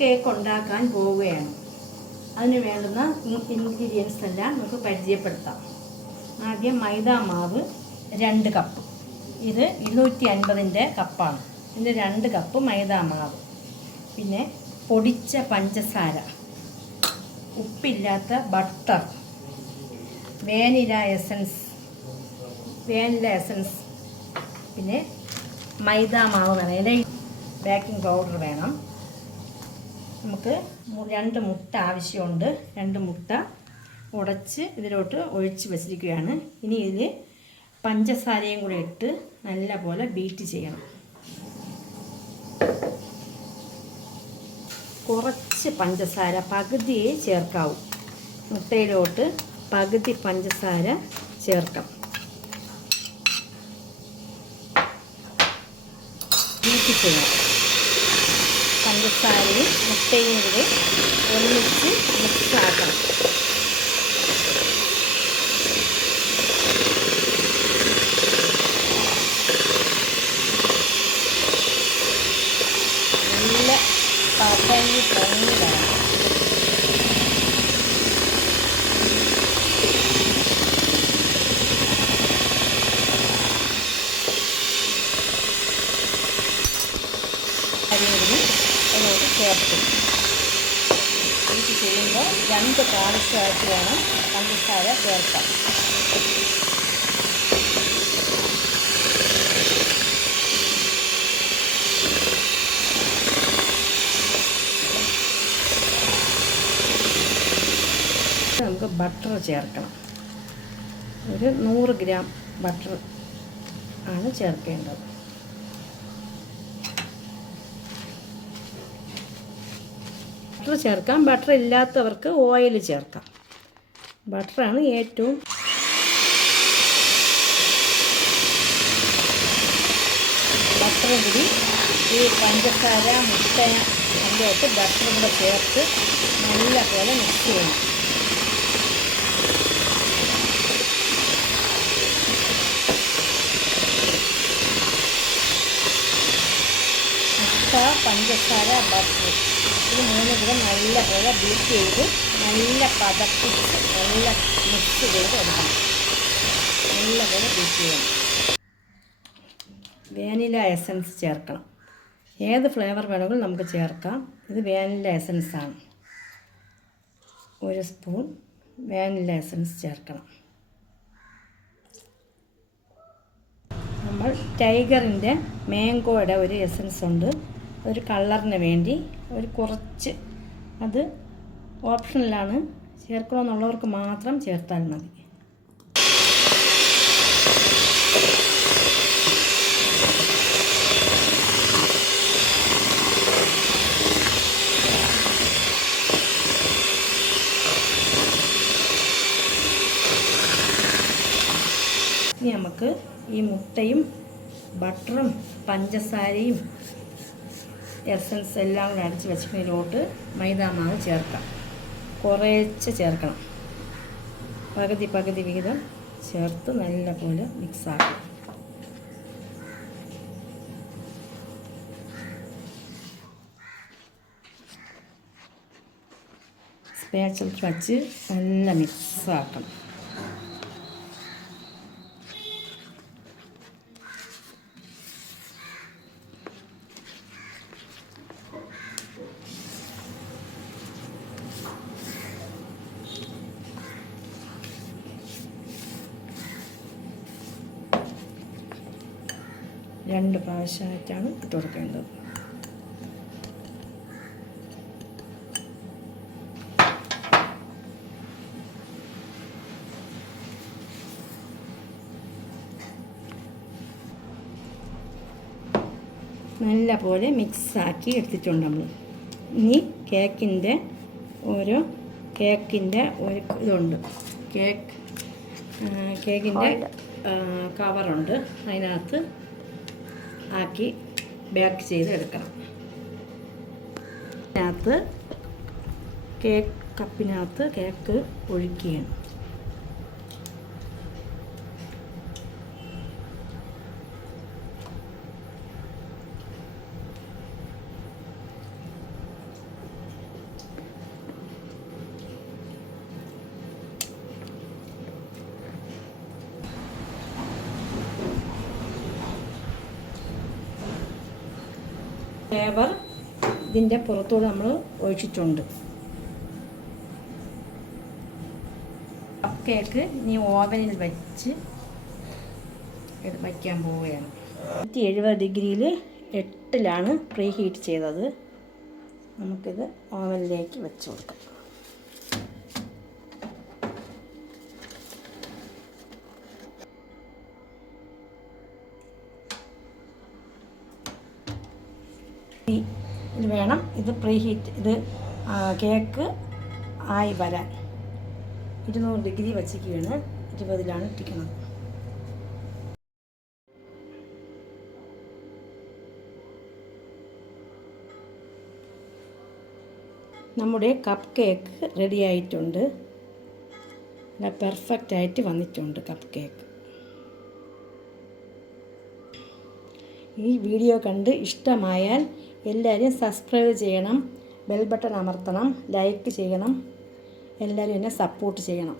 Cake ഉണ്ടാക്കാൻ പോവുകയാണ്. അതിന് വേണ്ടുന്ന ഇൻഗ്രീഡിയൻസ് എല്ലാം നമുക്ക് പരിചയപ്പെടുത്താം. ആദ്യം മൈദാ മാവ് 2 കപ്പ്. ഇത് 250-ൻ്റെ കപ്പാണ്. ഇതിന് 2 കപ്പ് മൈദാ മാവ്. പിന്നെ പൊടിച്ച പഞ്ചസാര, ഉപ്പില്ലാത്ത ബട്ടർ, വാനില എസൻസ്, പിന്നെ മൈദാ മാവ് വേണം, ബേക്കിംഗ് പൗഡർ വേണം. നമുക്ക് 2 മുട്ട ആവശ്യമുണ്ട്. 2 മുട്ട ഉടച്ച് ഇതിലോട്ട് ഒഴിച്ച് വെച്ചിരിക്കുകയാണ്. ഇനി ഇതിൽ പഞ്ചസാരയും കൂടെ ഇട്ട് നല്ലപോലെ ബീറ്റ് ചെയ്യണം. കുറച്ച് പഞ്ചസാര പകുതിയെ ചേർക്കാവൂ. മുട്ടയിലോട്ട് പകുതി പഞ്ചസാര ചേർക്കാം. ബീറ്റ് ചെയ്യണം. പഞ്ചസാരയും മുട്ടയും കൂടി ഒന്നിച്ച് മിക്സാക്കണം. നല്ല പതഞ്ഞ് പൊങ്ങി വരണം. അരിഞ്ഞ് അതിലോട്ട് ചേർക്കും. ഇത് ചെയ്യുമ്പോൾ 2 പ്രാവശ്യമായിട്ട് വേണം പഞ്ചസാര ചേർക്കാം. നമുക്ക് ബട്ടർ ചേർക്കണം. ഒരു 100 ഗ്രാം ബട്ടർ ആണ് ചേർക്കേണ്ടത്. ബട്ടർ ചേർക്കാം. ബട്ടർ ഇല്ലാത്തവർക്ക് ഓയിൽ ചേർക്കാം. ബട്ടറാണ് ഏറ്റവും ബട്ടറും കൂടി ഈ പഞ്ചസാര മുട്ട അതിലോട്ട് ബട്ടറും കൂടെ ചേർത്ത് നല്ലപോലെ മിക്സ് ചെയ്യണം. മുട്ട, പഞ്ചസാര, ബട്ടർ ഇത് 3 കൂടെ നല്ലപോലെ ബീറ്റ് ചെയ്ത് നല്ല പതപ്പിച്ച് നല്ല മിക്സ് ചെയ്ത് എടുക്കണം. നല്ലപോലെ ബീറ്റ് ചെയ്യണം. വാനില എസൻസ് ചേർക്കണം. ഏത് ഫ്ലേവർ വേണമെങ്കിലും നമുക്ക് ചേർക്കാം. ഇത് വാനില എസൻസാണ്. 1 സ്പൂൺ വാനില എസൻസ് ചേർക്കണം. നമ്മൾ ടൈഗറിൻ്റെ മാംഗോയുടെ ഒരു എസൻസ് ഉണ്ട്. ഒരു കളറിന് വേണ്ടി ഒരു കുറച്ച്, അത് ഓപ്ഷണലാണ്, ചേർക്കണമെന്നുള്ളവർക്ക് മാത്രം ചേർത്താൽ മതി. ഇനി നമുക്ക് ഈ മുട്ടയും ബട്ടറും പഞ്ചസാരയും എസൻസ് എല്ലാം കൂടെ അടിച്ച് വെച്ചിട്ട് മൈദാ മാവ് ചേർക്കാം. കുറേശ്ശെ ചേർക്കണം. പകുതി വീതം ചേർത്ത് നല്ലപോലെ മിക്സാക്കാം. സ്പാച്ചിൽ വച്ച് നല്ല മിക്സാക്കണം. രണ്ട് പ്രാവശ്യമായിട്ടാണ് ഇട്ട് കൊടുക്കേണ്ടത്. നല്ല പോലെ മിക്സാക്കി എടുത്തിട്ടുണ്ട് നമ്മൾ. ഇനി കേക്കിൻ്റെ ഒരു ഇതുണ്ട്, കേക്കിൻ്റെ കവറുണ്ട്. അതിനകത്ത് ആക്കി ബേക്ക് ചെയ്ത് എടുക്കണം. അതിനകത്ത് കപ്പിനകത്ത് കേക്ക് ഒഴിക്കുകയാണ്. ഫ്ലേവർ ഇതിൻ്റെ പുറത്തൂടെ നമ്മൾ ഒഴിച്ചിട്ടുണ്ട്. കപ്പ് കേക്ക് ഇനി ഓവനിൽ വെച്ച് വയ്ക്കാൻ പോവുകയാണ്. 170 ഡിഗ്രിയിൽ 8-ലാണ് പ്രീ ഹീറ്റ് ചെയ്തത്. നമുക്കിത് ഓവനിലേക്ക് വെച്ച് കൊടുക്കാം. ഇത് വേണം, ഇത് പ്രീ ഹീറ്റ്, ഇത് കേക്ക് ആയി വരാൻ 200 ഡിഗ്രി വച്ചിരിക്കുകയാണ്. 20-ലാണ് ഇട്ടിരിക്കുന്നത്. നമ്മുടെ കപ്പ് കേക്ക് റെഡി ആയിട്ടുണ്ട്. നല്ല പെർഫെക്റ്റ് ആയിട്ട് വന്നിട്ടുണ്ട് കപ്പ് കേക്ക്. ഈ വീഡിയോ കണ്ട് ഇഷ്ടമായാൽ എല്ലാവരും സബ്സ്ക്രൈബ് ചെയ്യണം, ബെൽ ബട്ടൺ അമർത്തണം, ലൈക്ക് ചെയ്യണം, എല്ലാവരും എന്നെ സപ്പോർട്ട് ചെയ്യണം.